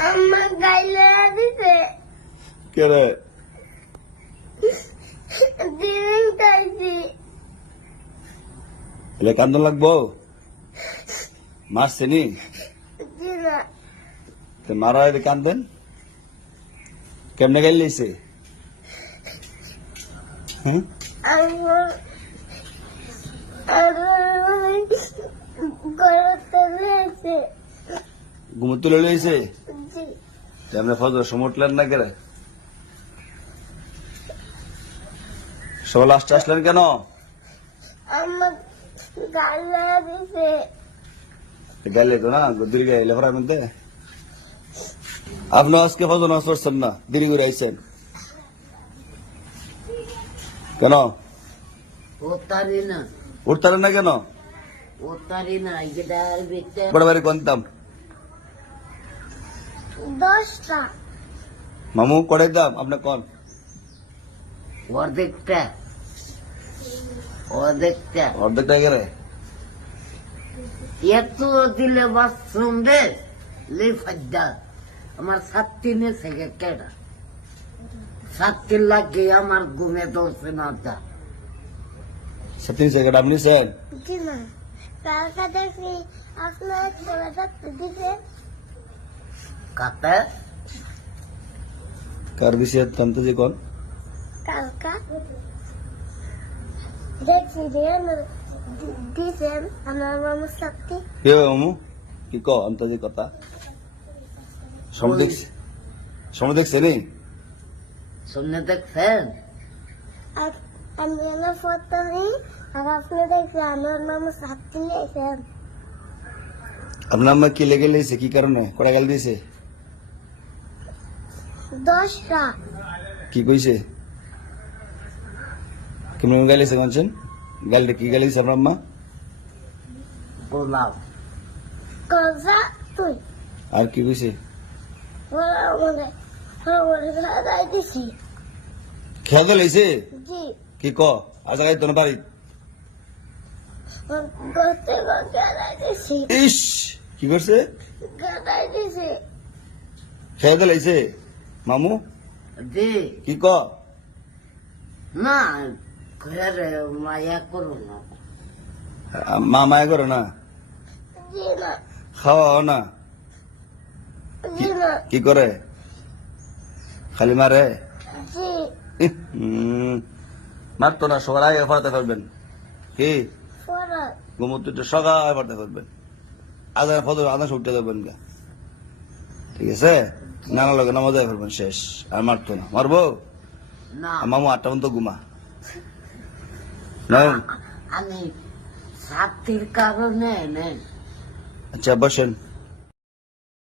আমার গাইলে দিছে কে রে দিন খাইছি এলে কান্দন লাগবো মারছে নি মারা এলে কান্দেন কেমনে গাইল লইছে হ্যাঁ ঘুমো তুলে লইছে আপনি ফজর সময় উঠলেন না কেন? সব লাস্টে আসলেন কেন? আমার গাইলে দিছে। গেলে তো না? দিল ফরার মধ্যে আপনি আজকে ফজর নামাজ পড়ছেন না? দেরি করে আইছেন। কেন? না। উঠতারেন না কেন? ওতারি না বড় বাড়ি কোনতাম দশটা। মামু কড়াই দাম আপনি কোন অর্ধেকটা। অর্ধেকটা। অর্ধেকটা গেলে এত দিলে আমার সাতটি নেছে কেটা সাতটি লাগে আমার ঘুমে ধরছে না দা সেকেন্ড আপনি জি না কালকা দেখি আপনার কাতে কার দিছে তন্ত যে কোন কালকা। দেখছি দিয়ে দিছে আমার মামা শক্তি কে মামু কি ক অন্ত কথা? সময় দেখছে। সময় দেখছে নি সামনে দেখছেন? আমি আমার ফটো নিই আর আপনি দেখছি আমার মামা শক্তি নিয়েছেন। আপনার আম্মা কি লেগে লেগেছে? কি কারণে? কড়া গাল দিয়েছে? দশটা কি কইছে? কেমন গাইলেছে কাঞ্চন গালটা কি গাইলেছে আপনার আম্মা? গোলাপ কজা তুই। আর কি কইছে? গায়ে দিছি। খেয়াল তো লইছে কি ক? আজ গাই তো না বাড়ি? ইস! কি করছে? খেয়াল তো লইছে মামু? দে কি ক? না মায়া করো না। মা মায়া করো না? জি না। খাওয়া না? কি করে? খালি মারে? মারতো না সকাল আগে ফরাতে পারবেন। কি? গোমূত্রটা সকাল ফরাতে পারবেন। আদান ফদর আদান উঠতে দেবেন ঠিক আছে? নানা লগে নামাজ যায় ফেলবেন শেষ। আর মারতো না। মারবো? না। মামু আটটা পর্যন্ত ঘুমা। আমি সাথীর কারণে আচ্ছা বসেন।